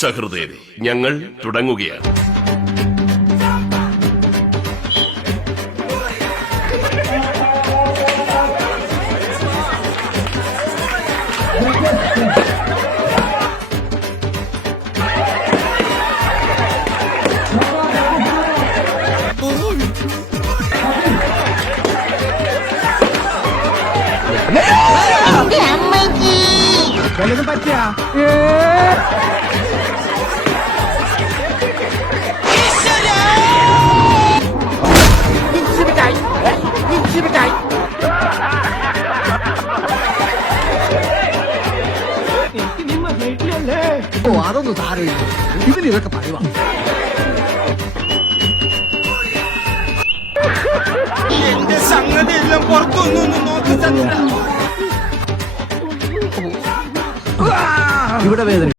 സഹൃദയരെ ഞങ്ങൾ തുടങ്ങുകയാണ്. വല്ലതും പറ്റിയ? ഓ അതൊന്നും സാരമില്ല ഇതിന് ഇതൊക്കെ പറയുവാ എന്റെ സംഗതി എല്ലാം പുറത്തൊന്നും നോക്കി ചന്ദ്ര ഇവിടെ വേദന